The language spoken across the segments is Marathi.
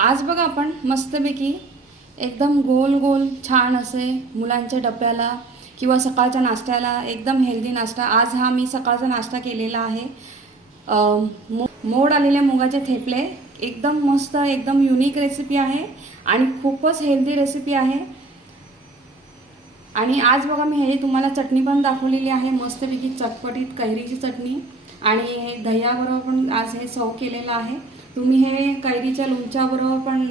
आज बघा आपण मस्तपैकी एकदम गोल गोल छान असे मुलांच्या डब्याला किंवा सकाळच्या नाश्त्याला एकदम हेल्दी नाश्ता. आज हा मी सकाळचा नाश्ता केलेला आहे. मो मोड आलेल्या मुगाचे थेपले. एकदम मस्त एकदम युनिक रेसिपी आहे आणि खूपच हेल्दी रेसिपी आहे. आणि आज बघा मी हे तुम्हाला चटणी पण दाखवलेली आहे. मस्तपैकी चटपटीत कैरीची चटणी आणि हे दह्याबरोबर पण आज हे सव केलेलं आहे. तुम्ही हे कैरीच्या लोणच्याबरोबर पण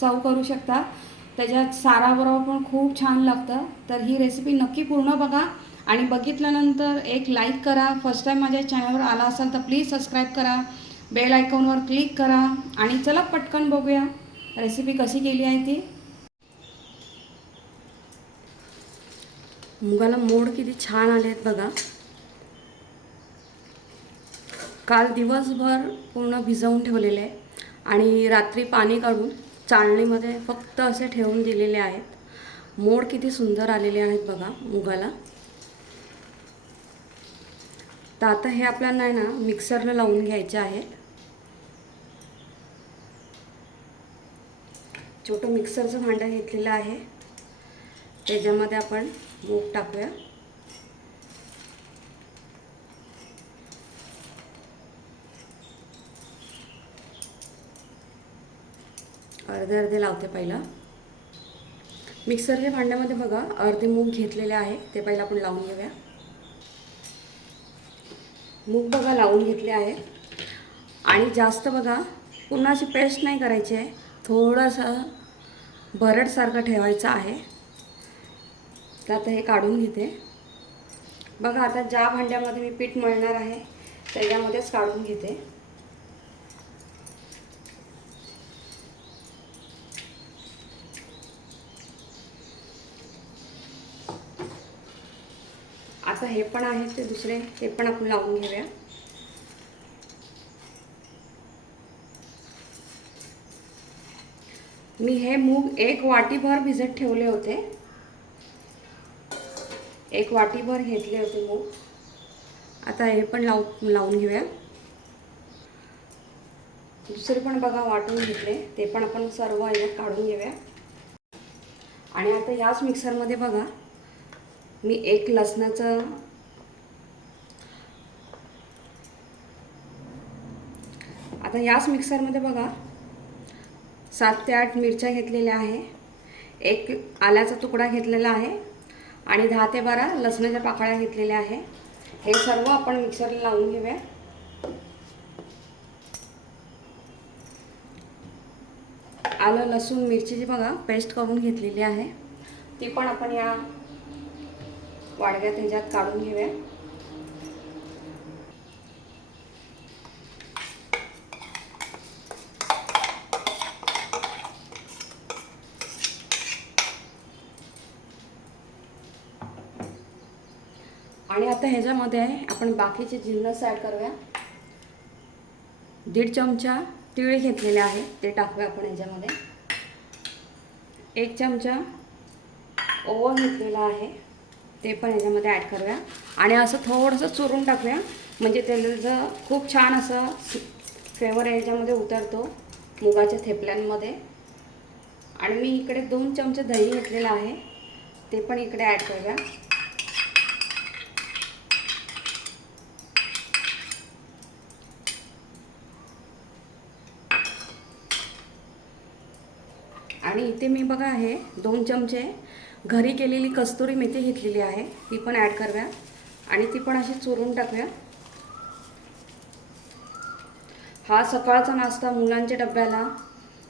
सर्व करू शकता. त्याच्यात साराबरोबर पण खूप छान लागतं. तर ही रेसिपी नक्की पूर्ण बघा आणि बघितल्यानंतर एक लाईक करा. फर्स्ट टाईम माझ्या चॅनलवर आला असाल तर प्लीज सबस्क्राईब करा. बेल आयकॉनवर क्लिक करा. आणि चला पटकन बघूया रेसिपी कशी केली आहे ती. मुगाला मोड किती छान आले आहेत बघा. काल दिवसभर पूर्ण भिजवून ठेवलेले आहे आणि रात्री पाणी काढून चाळणीमध्ये फक्त असे ठेवून दिलेले आहेत. मोड किती सुंदर आलेले आहेत बघा मुगाला. तर आता हे आपल्याला आहे ना मिक्सरला लावून घ्यायचे आहेत छोटं मिक्सरचं भांडं घेतलेलं आहे. त्याच्यामध्ये आपण मूग टाकूया. अर्धे अर्धे लावते पहिला. मिक्सरच्या भांड्यामध्ये बघा अर्धे मूग घेतलेले आहे ते पहिला आपण लावून घेऊया. मूग बघा लावून घेतले आहे. आणि जास्त बघा पुन्हा अशी पेस्ट नाही करायची आहे. थोडंसं भरडसारखं ठेवायचं आहे. तर आता हे काढून घेते. बघा आता ज्या भांड्यामध्ये मी पीठ मळणार आहे त्याच्यामध्येच काढून घेते. आता हे पण आहेत ते दुसरे. ते पण आपण लावून घेऊया. मी हे मूग एक वाटीभर भिजत ठेवले होते. एक वाटीभर घेतले होते मूग. आता हे पण लाव लावून घेऊया. दुसरे पण बघा वाटून घेतले. ते पण आपण सर्व याच्यात काढून घेऊया. आणि आता याच मिक्सरमध्ये बघा. मी एक लसणाचं आता याच मिक्सरमध्ये बघा. सात ते आठ मिरच्या घेतलेल्या आहे. एक आल्याचा तुकडा घेतलेला आहे. आणि दहा ते बारा लसणाच्या पाकळ्या घेतलेल्या आहे. हे सर्व आपण मिक्सरला लावून घेऊया. आलं लसूण मिरचीची बघा पेस्ट करून घेतलेली आहे. ती पण आपण या वाडग्यात ह्याच्यात काढून घेऊया. आणि आता ह्याच्यामध्ये आपण बाकीचे जिन्नस ॲड करूया. दीड चमचा तीळ घेतलेले आहे ते टाकूया आपण ह्याच्यामध्ये. एक चमचा ओवा घेतलेला आहे. ते पण याच्यामध्ये ॲड करूया. आणि असं थोडंसं चुरून टाकूया. म्हणजे त्याचं खूप छान असं फ्लेवर याच्यामध्ये उतरतो मुगाच्या थेपल्यांमध्ये. आणि मी इकडे दोन चमचे दही घेतलेलं आहे. ते पण इकडे ॲड करूया. आणि इथे मी बघा आहे दोन चमचे घरी केलेली कस्तुरी मेथी घेतलेली आहे. ती पण ॲड करूया. आणि ती पण अशी चुरून टाकूया. हा सकाळचा नाश्ता मुलांच्या डब्याला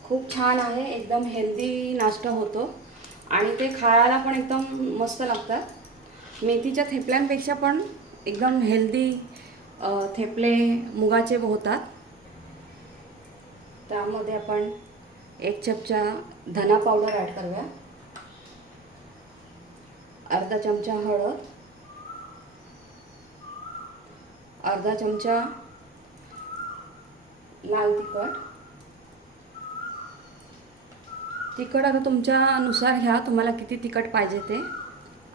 खूप छान आहे. एकदम हेल्दी नाश्ता होतो. आणि ते खायला पण एकदम मस्त लागतात. मेथीच्या थेपल्यांपेक्षा पण एकदम हेल्दी थेपले मुगाचे होतात. त्यामध्ये आपण एक चपचा धना पावडर ॲड करूया. अर्धा चमचा हळद अर्धा चमचा लाल तिखट. तिखट आता तुमच्यानुसार घ्या तुम्हाला किती तिखट पाहिजे ते.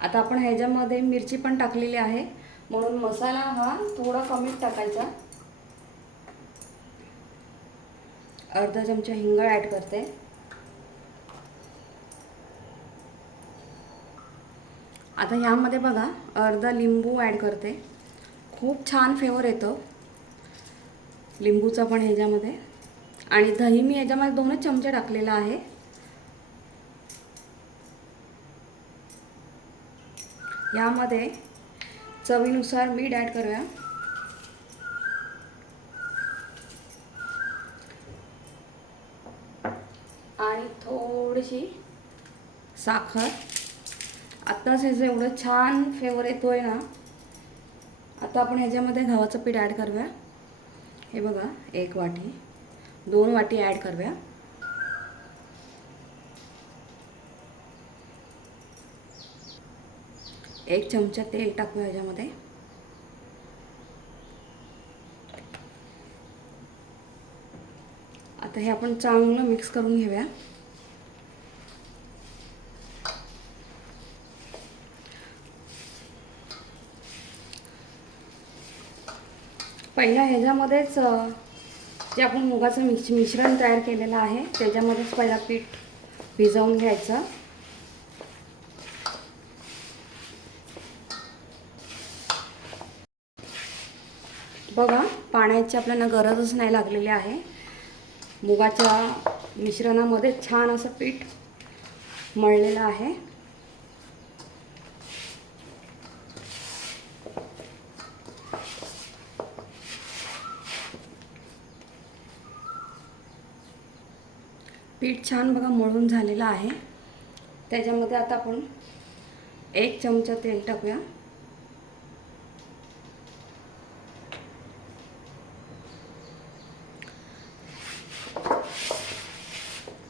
आता आपण ह्याच्यामध्ये मिरची पण टाकलेली आहे म्हणून मसाला हा थोडा कमीच टाकायचा. अर्धा चमचा हिंग ॲड करते. आता ह्यामध्ये बघा अर्धा लिंबू ॲड करते. खूप छान फ्लेवर येतो. लिंबूचा पण ह्याच्यामध्ये. आणि दही मी ह्याच्यामध्ये दोनच चमचे टाकलेला आहे. यामध्ये चवीनुसार मीठ ॲड करूया. आणि थोडीशी साखर. आत्ताच ह्याचं एवढं छान फ्लेवर येतो आहे ना आता आपण ह्याच्यामध्ये गव्हाचं पीठ ॲड करूया. हे बघा एक वाटी. दोन वाटी ॲड करूया. एक चमचा तेल टाकूया ह्याच्यामध्ये. आता हे आपण चांगलं मिक्स करून घेऊया. पहिल्या ह्याच्यामध्येच जे आपण मुगाचं मिश मिश्रण तयार केलेलं आहे त्याच्यामध्येच पहिला पीठ भिजवून घ्यायचं. बघा पाण्याची आपल्याला गरजच नाही लागलेली आहे. मुगाच्या मिश्रणामध्ये छान असं पीठ मळलेलं आहे. पीठ छान बघा मळून झालेलं आहे. त्याच्यामध्ये आता आपण एक चमचा तेल टाकूया.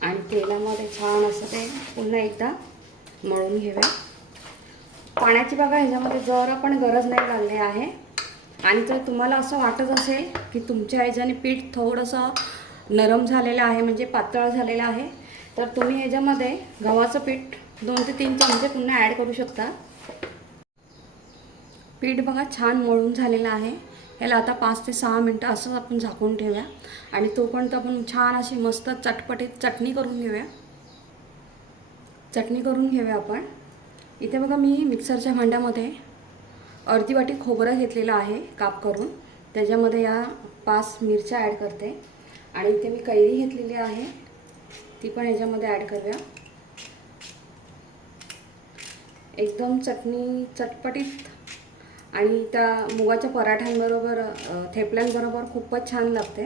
आणि तेलामध्ये छान असं ते पुन्हा एकदा मळून घेऊया. पाण्याची बघा ह्याच्यामध्ये जरा पण गरज नाही लागली आहे. आणि जर तुम्हाला असं वाटत असेल की तुमच्या ह्याच्याने पीठ थोडंसं नरम झालेला आहे म्हणजे पातळ झालेला आहे. तर तुम्ही ह्याच्यामध्ये गव्हाचं पीठ दोन ते तीन चमचे पुन्हा ॲड करू शकता. पीठ बघा छान मळून झालेलं आहे. ह्याला आता पाच ते सहा मिनटं असंच आपण झाकून ठेवूया. आणि तोपर्यंत आपण छान अशी मस्त चटपटीत चटणी करून घेऊया. चटणी करून घेऊया आपण. इथे बघा मी मिक्सरच्या भांड्यामध्ये अर्धी वाटी खोबरं घेतलेलं आहे काप करून. त्याच्यामध्ये या पाच मिरच्या ॲड करते. आणि इथे मी कैरी घेतलेली आहे. ती पण ह्याच्यामध्ये ॲड करूया. एकदम चटणी चटपटीत आणि त्या मुगाच्या पराठ्यांबरोबर थेपल्यांबरोबर खूपच छान लागते.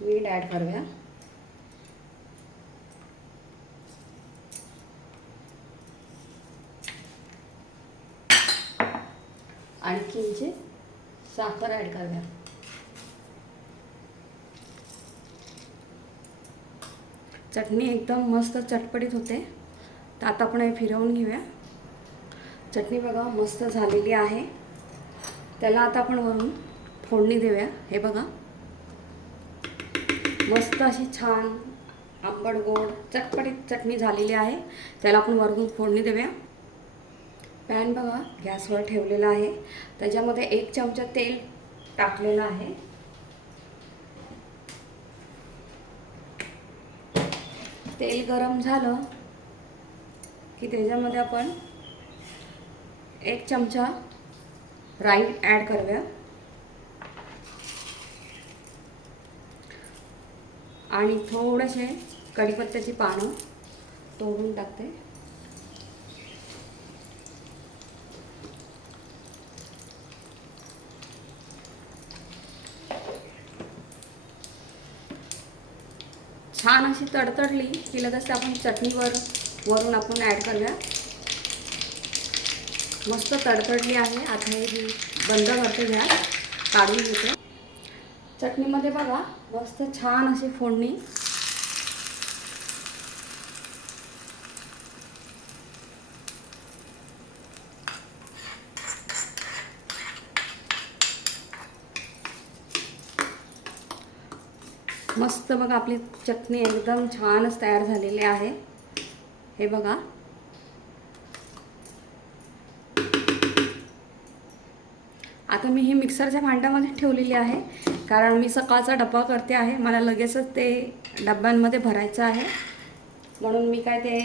मीठ ॲड करूया. आणखी किंचित साखर ॲड करूया. चटणी एकदम मस्त चटपटीत होते. तर आता आपण हे फिरवून घेऊया. चटणी बघा मस्त झालेली आहे. त्याला आता आपण वरून फोडणी देऊया. हे बघा. मस्त अशी छान आंबट गोड चटपटीत चटणी झालेली आहे. त्याला आपण वरून फोडणी देऊया. पॅन बघा गॅसवर ठेवलेला आहे. त्याच्यामध्ये एक चमचा तेल टाकलेलं आहे. तेल गरम झालं की त्याच्यामध्ये आपण एक चमचा राई ॲड करूया. आणि थोडेसे कढीपत्त्याची पानं तोडून टाकते. छान अशी तडतडली की लगेच आपण चटणीवर वरून आपण ॲड करूया. मस्त तडतडली आहे. आता हे बंद करते गॅस काढून घेते. चटणीमध्ये बघा मस्त छान अशी फोडणी. मस्त बघा आपली चटणी एकदम छानच तयार झालेली आहे. हे बघा. आता मी ही मिक्सरच्या भांड्यामध्ये ठेवलेली आहे कारण मी सकाळचा डब्बा करते आहे. मला लगेचच ते डब्यांमध्ये भरायचं आहे. म्हणून मी काय ते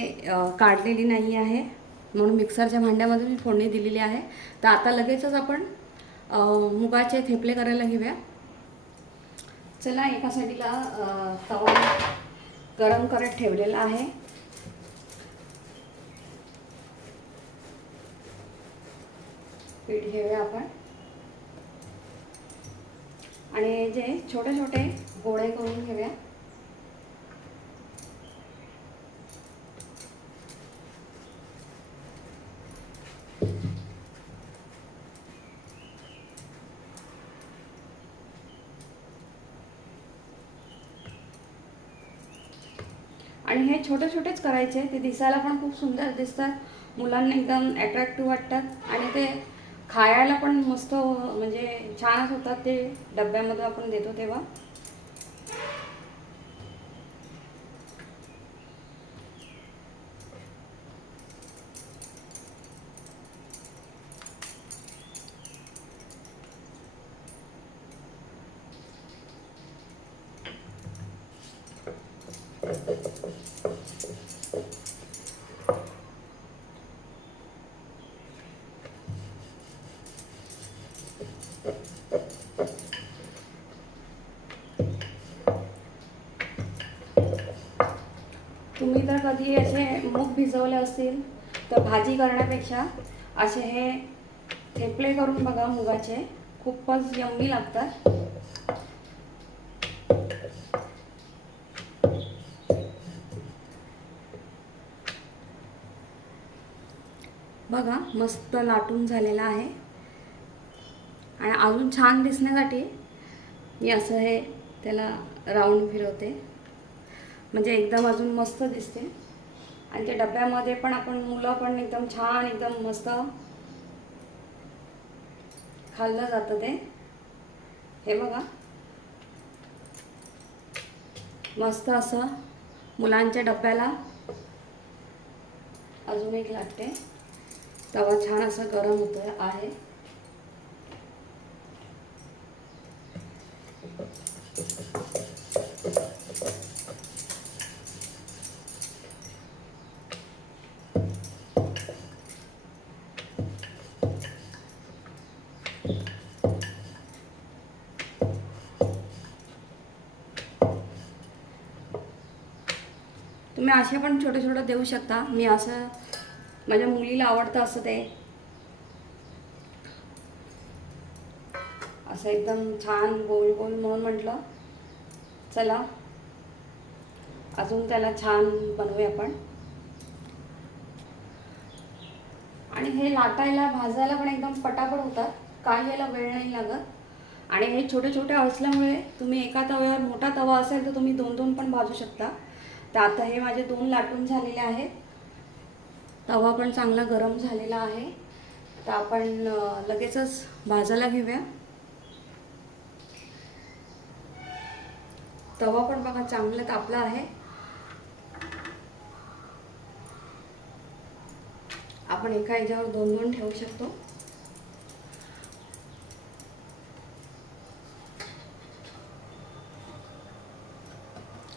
काढलेली नाही आहे. म्हणून मिक्सरच्या भांड्यामध्ये मी फोडणी दिलेली आहे. तर आता लगेचच आपण मुगाचे थेपले करायला घेऊया. चला एका साईडला तवा गरम करत ठेवलेला आहे. पीठ घेऊया आपण. आणि जे छोटे छोटे गोळे करून घेऊया आणि हे छोटे छोटेच करायचे. ते दिसायला पण खूप सुंदर दिसतात. मुलांना एकदम अट्रॅक्टिव्ह वाटतात. आणि ते खायला पण मस्त म्हणजे छानच होतात ते डब्यामध्ये आपण देतो तेव्हा तुम्ही तर कधी असे मूग भिजवले असतील तर भाजी करण्यापेक्षा असे हे थेपले करून बघा मुगाचे. खूपच यम्मी लागतात. बघा मस्त लाटून झालेला आहे. आणि अजून छान दिसण्यासाठी मी असं हे त्याला राऊंड फिरवते. म्हणजे एकदम अजून मस्त दिसते. आणि ते डब्यामध्ये पण आपण मुलं पण एकदम छान एकदम मस्त खाल्लं जातं ते. हे बघा. मस्त असं मुलांच्या डब्याला अजून एक लागते. तवा छान असं गरम होतं आहे. तुम्ही असे पण छोटे छोटे देऊ शकता. मी असं माझ्या मुलीला आवडतं असं ते. असं एकदम छान गोल गोल म्हणून म्हटलं. चला. अजून त्याला छान बनवूया आपण. आणि हे लाटायला भाजायला पण एकदम पटापट होतात. काही याला वेळ नाही लागत. आणि हे छोटे छोटे असल्यामुळे तुम्ही एका तव्यावर मोठा तवा असेल तर तुम्ही दोन दोन पण भाजू शकता. तर आता हे माझे दोन लाटून झालेले आहेत. तवा पण चांगला गरम झालेला आहे. तर आपण लगेचच भाजायला घेऊया. तवा पण बघा चांगला तापला आहे. आपण एका याच्यावर दोन दोन ठेवू शकतो.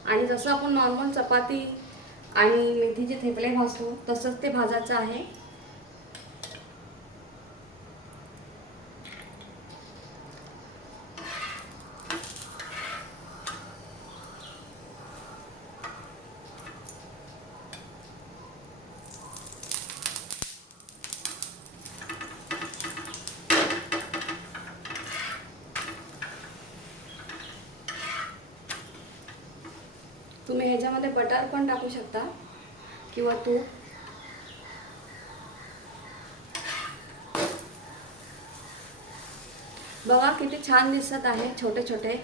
आणि जसं आपण नॉर्मल चपाती आणि मेथीचे थेपले भाजतो तसंच ते भाजायचं आहे तुम्ही ह्याच्यामध्ये बटर पण टाकू शकता. किंवा तूप बघा किती छान दिसत आहे छोटे छोटे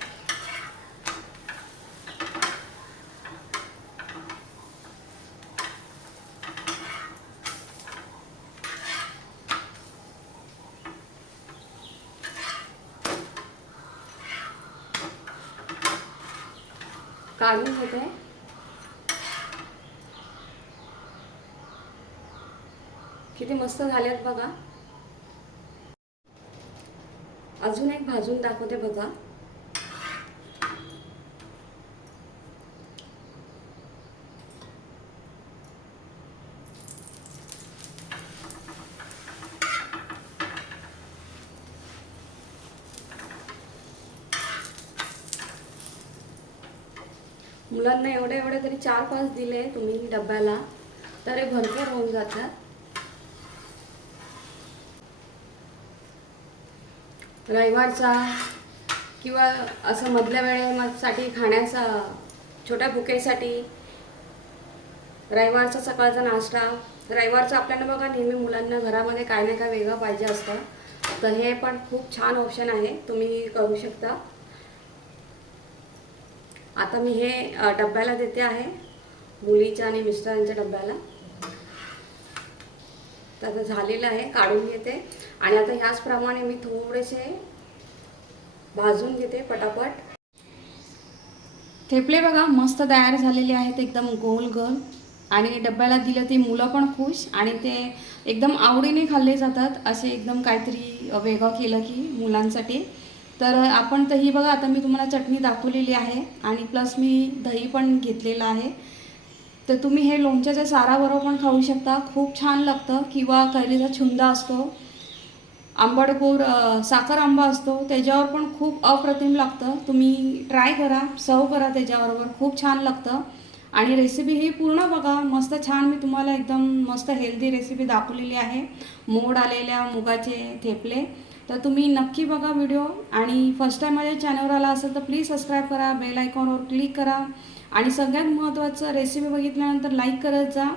मस्त झाल्यात बघा. अजून एक भाजून दाखवते बघा. मुलांना एवढे एवढे तरी चार पाच दिले तुम्ही डब्याला तर हे भरपूर होऊन जातात. रविवारचा किंवा असं मधल्या वेळेसाठी खाण्याचा छोट्या भुकेसाठी रविवारचा सकाळचा नाश्ता. रविवारचा आपल्याला बघा नेहमी मुलांना घरामध्ये काय ना काय वेगळं पाहिजे असतं. तर हे पण खूप छान ऑप्शन आहे. तुम्ही करू शकता. आता मी हे डब्याला देते आहे. मुलीच्या आणि मिस्टरांच्या डब्याला. तर आता झालेलं आहे काढून घेते. आणि आता ह्याचप्रमाणे मी थोडेसे भाजून घेते पटापट. थेपले बघा मस्त तयार झालेले आहेत एकदम गोल गोल. आणि डब्याला दिलं ते मुलं पण खुश आणि ते एकदम आवडीने खाल्ले जातात. असे एकदम काहीतरी वेगळं केलं की मुलांसाठी. तर आपण तर ही बघा आता मी तुम्हाला चटणी दाखवलेली आहे. आणि प्लस मी दही पण घेतलेलं आहे. तर तुम्ही हे लोणच्याच्या साराबरोबर पण खाऊ शकता. खूप छान लागतं. किंवा कैरीचा छुंदा असतो. आंबटगोड साखर आंबा असतो. त्याच्यावर पण खूप अप्रतिम लागतं. तुम्ही ट्राय करा. सर्व करा त्याच्याबरोबर. खूप छान लागतं. आणि रेसिपी ही पूर्ण बघा. मस्त छान मी तुम्हाला एकदम मस्त हेल्दी रेसिपी दाखवलेली आहे. मोड आलेल्या मुगाचे थेपले. तर तुम्ही नक्की बघा व्हिडिओ आणि फर्स्ट टाईम माझ्या चॅनलवर आला असेल तर प्लीज सबस्क्राईब करा. बेल आयकॉनवर क्लिक करा. आणि सगळ्यात महत्त्वाचं रेसिपी बघितल्यानंतर लाईक करत जा.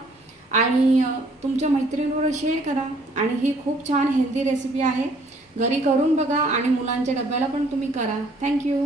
आणि तुमच्या मैत्रिणीवर शेअर करा. आणि ही खूप छान हेल्दी रेसिपी आहे. घरी करून बघा आणि मुलांच्या डब्याला पण तुम्ही करा. थँक्यू